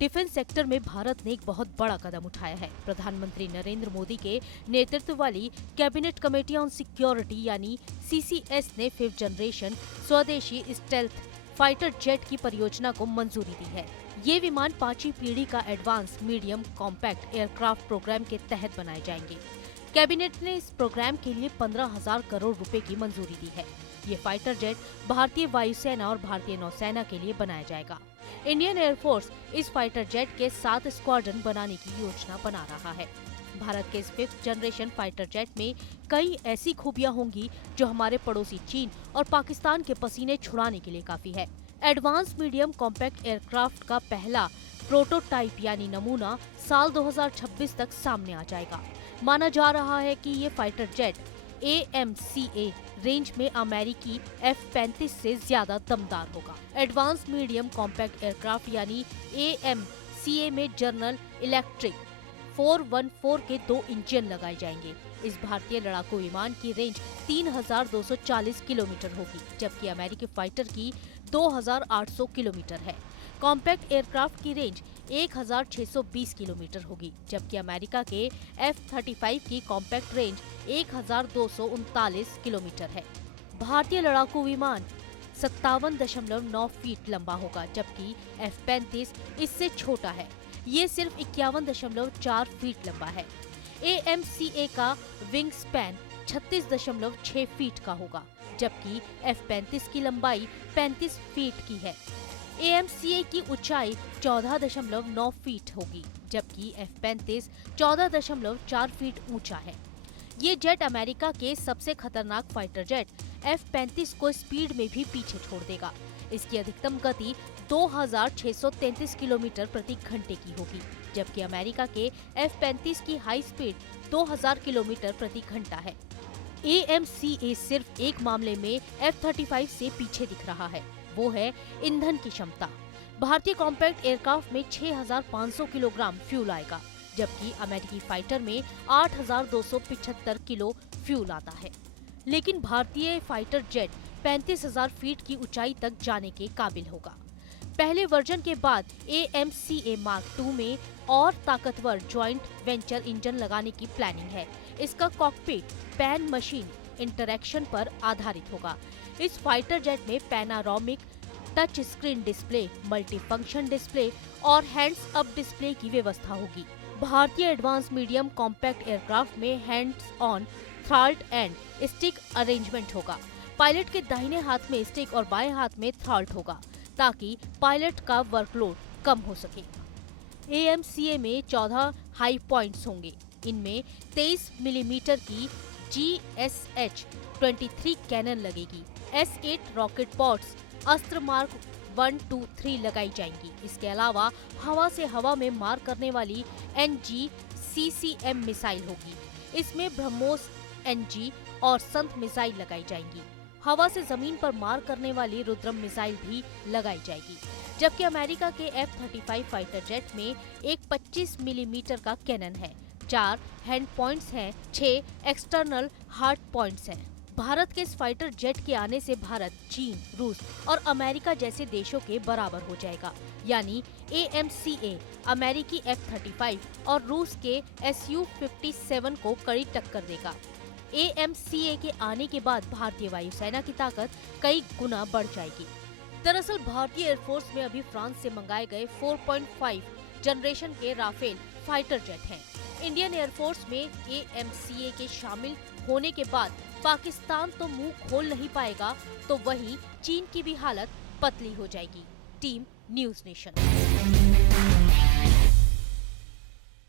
Defence sector में भारत ने एक बहुत बड़ा कदम उठाया है। प्रधानमंत्री नरेंद्र मोदी के नेतृत्व वाली कैबिनेट कमेटी ऑन सिक्योरिटी यानी CCS ने 5th जनरेशन स्वदेशी स्टेल्थ फाइटर जेट की परियोजना को मंजूरी दी है। ये विमान 5वीं पीढ़ी का advance medium compact aircraft program के तहत बनाए जाएंगे। कैबिनेट ने इस प्रोग्राम के लिए 15,000 करोड़ रुपए की मंजूरी दी है। ये फाइटर जेट भारतीय वायुसेना और भारतीय नौसेना के लिए बनाया जाएगा। इंडियन एयरफोर्स इस फाइटर जेट के 7 स्क्वाड्रन बनाने की योजना बना रहा है। भारत के इस 5th जनरेशन फाइटर जेट में कई ऐसी खूबियां होंगी जो हमारे पड़ोसी चीन और पाकिस्तान के पसीने छुड़ाने के लिए काफी है। एडवांस मीडियम कॉम्पैक्ट एयरक्राफ्ट का पहला प्रोटोटाइप यानी नमूना साल 2026 तक सामने आ जाएगा। माना जा रहा है कि ये फाइटर जेट AMCA रेंज में अमेरिकी F-35 से ज्यादा दमदार होगा। एडवांस मीडियम कॉम्पैक्ट एयरक्राफ्ट यानी AMCA में जनरल इलेक्ट्रिक 414 के 2 इंजन लगाए जाएंगे। इस भारतीय लड़ाकू विमान की रेंज 3,240 किलोमीटर होगी, जबकि अमेरिकी फाइटर की 2,800 किलोमीटर है। कॉम्पैक्ट एयरक्राफ्ट की रेंज 1,620 किलोमीटर होगी, जबकि अमेरिका के F-35 की कॉम्पैक्ट रेंज 1,239 किलोमीटर है। भारतीय लड़ाकू विमान 57.9 फीट लंबा होगा, जबकि F-35 इससे छोटा है। ये सिर्फ 51.4 फीट लंबा है। AMCA का विंग स्पैन 36.6 फीट का होगा, जबकि F-35 की लंबाई 35 फीट की है। AMCA की ऊंचाई 14.9 फीट होगी, जबकि F-35 14.4 फीट ऊंचा है। ये जेट अमेरिका के सबसे खतरनाक फाइटर जेट F-35 को स्पीड में भी पीछे छोड़ देगा। इसकी अधिकतम गति 2,633 किलोमीटर प्रति घंटे की होगी, जबकि अमेरिका के F-35 की हाई स्पीड 2,000 किलोमीटर प्रति घंटा है। AMCA सिर्फ एक मामले में F-35 से पीछे दिख रहा है, वो है ईंधन की क्षमता। भारतीय कॉम्पैक्ट एयरक्राफ्ट में 6,500 किलोग्राम फ्यूल आएगा, जबकि अमेरिकी फाइटर में 8,275 किलो फ्यूल आता है। लेकिन भारतीय फाइटर जेट 35,000 फीट की ऊंचाई तक जाने के काबिल होगा। पहले वर्जन के बाद AMCA मार्क 2 में और ताकतवर जॉइंट वेंचर इंजन लगाने की प्लानिंग है। इसका कॉकपिट पैन मशीन इंटरैक्शन पर आधारित होगा। इस फाइटर जेट में panoramic touch screen display, multifunction display और हैंड्स अप डिस्प्ले की व्यवस्था होगी। भारतीय एडवांस मीडियम कॉम्पैक्ट एयरक्राफ्ट में hands on throttle and stick arrangement होगा। पायलट के दाहिने हाथ में स्टिक और बाएं हाथ में थ्रॉटल होगा, ताकि पायलट का वर्कलोड कम हो सके। AMCA में 14 हाई पॉइंट्स होंगे। इनमें 23 मिलीमीटर की GSH-23 कैनन लगेगी। S8 रॉकेट पॉड्स अस्त्र मार्क 1, 2, 3 लगाई जाएंगी। इसके अलावा हवा से हवा में मार करने वाली NG-CCM मिसाइल होगी। इसमें ब्रह्मोस NG और संत मिसाइल लगाई जाएंगी। हवा से जमीन पर मार करने वाली रुद्रम मिसाइल भी लगाई जाएगी, जबकि अमेरिका के F-35 फाइटर जेट में एक 25 मिलीमीटर का कैनन है, 4 हैंड पॉइंट्स हैं, 6 एक्सटर्नल हार्ड पॉइंट्स हैं। भारत के इस फाइटर जेट के आने से भारत चीन, रूस और अमेरिका जैसे देशों के बराबर हो जाएगा, यानी AMCA अमेरिकी F-35 और रूस के Su-57 को कड़ी टक्कर देगा। AMCA के आने के बाद भारतीय वायुसेना की ताकत कई गुना बढ़ जाएगी। दरअसल भारतीय एयरफोर्स में अभी फ्रांस से मंगाए गए 4.5 जनरेशन के राफेल फाइटर जेट हैं। इंडियन एयरफोर्स में AMCA के शामिल होने के बाद पाकिस्तान तो मुंह खोल नहीं पाएगा, तो वहीं चीन की भी हालत पतली हो जाएगी। Team news nation.